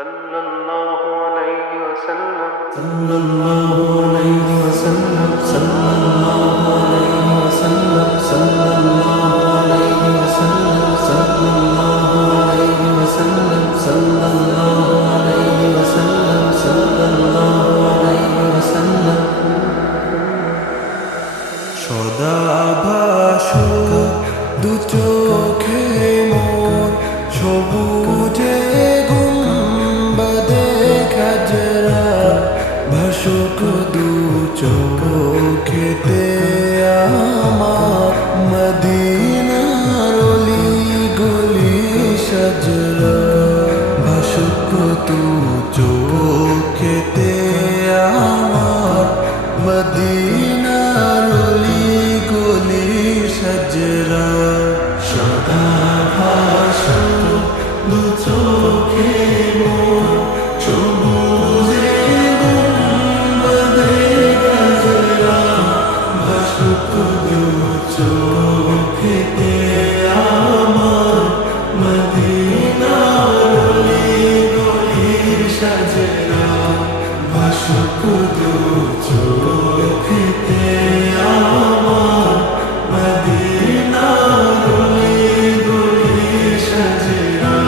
sallallahu alayhi wa sallam, sallallahu alayhi wa sallam, sallallahu alayhi wa sallam, sallallahu alayhi wa sallam, sallallahu alayhi wa sallam, sallallahu alayhi wa sallam, sallallahu alayhi wa sallam. সদা ভাসুক দু চোখে মোর সবুজে গুম্বাদে খাজরা, ভাসুক দু চোখেতে আমার মদিনার অলি গলি সাজরা, ভাসুক দু চোখেতে আমার মদিনার অলি গলি সাজরা। সদা ভাসুক দু চোখে মোর সবুজে গুম্বাদে খাজরা, ভাসুক দু চোখেতে আমার মদিনার অলি গলি সাজরা, ভাসুক দু চোখেতে আমার মদিনার অলি গলি সাজরা।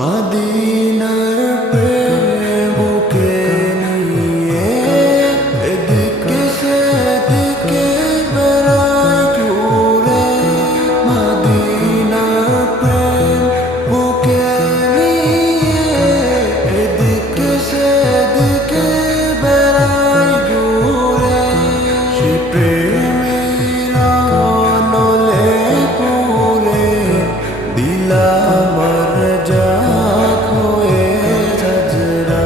মদিনার প্রেম বুকে নিয়ে এদিকে সেদিকে বেড়াই ঘুরে, মদিনার প্রেম বুকে নিয়ে এদিকে সেদিকে বেড়াই ঘুরে, সে প্রেমের নলে পুরে দিলাম যাক হয়ে সাজরা,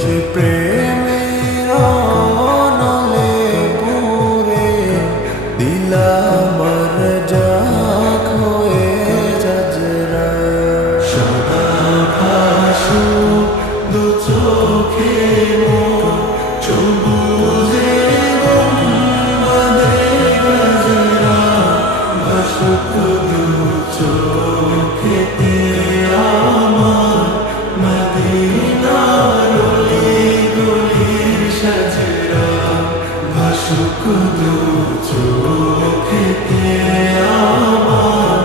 সে প্রেমের নলে পুরে দিলাম যাক হয়ে সাজরা। সদা ভাসুক দু চোখে মোর সবুজে গুম্বাদে খাজরা, ভাসুক দু চোখেতে আমার মদিনার অলি গলি সাজরা, ভাসুক দু চোখেতে আমার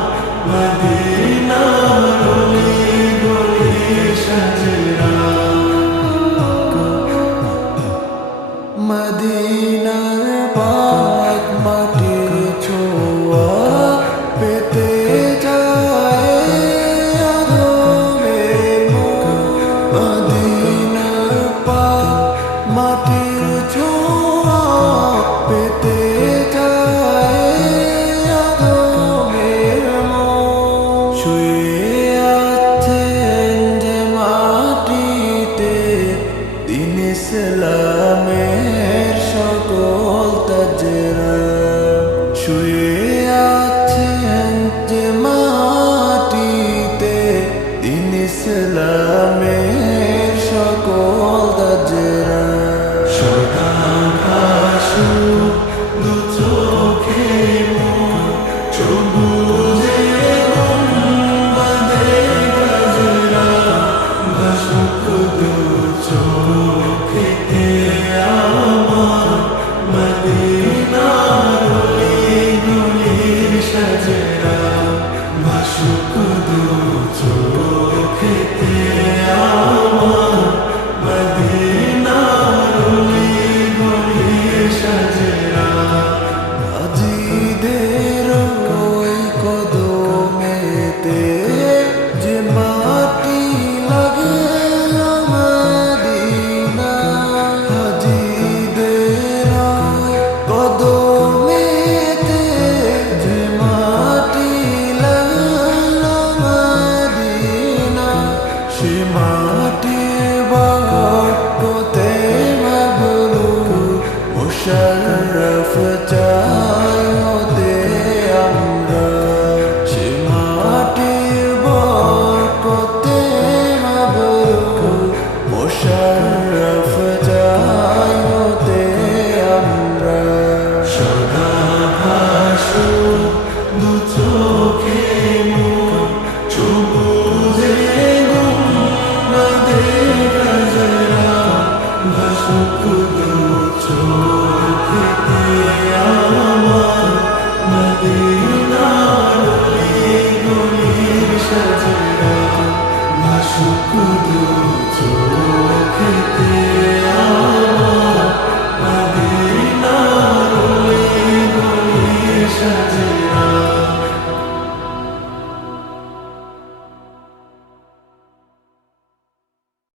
মদিনার অলি গলি সাজরা। মদিনার পাক মাটির ছোঁয়া পেতে যায় আদমের মন, মদিনার পাক মাটির ছোঁয়া পেতে যায় আদমের মন, শুয়ে আছেন যে মাটিতে দ্বীন ইসলামের সকল তাজরা, শুয়ে আছেন যে মাটিতে দ্বীন ইসলাম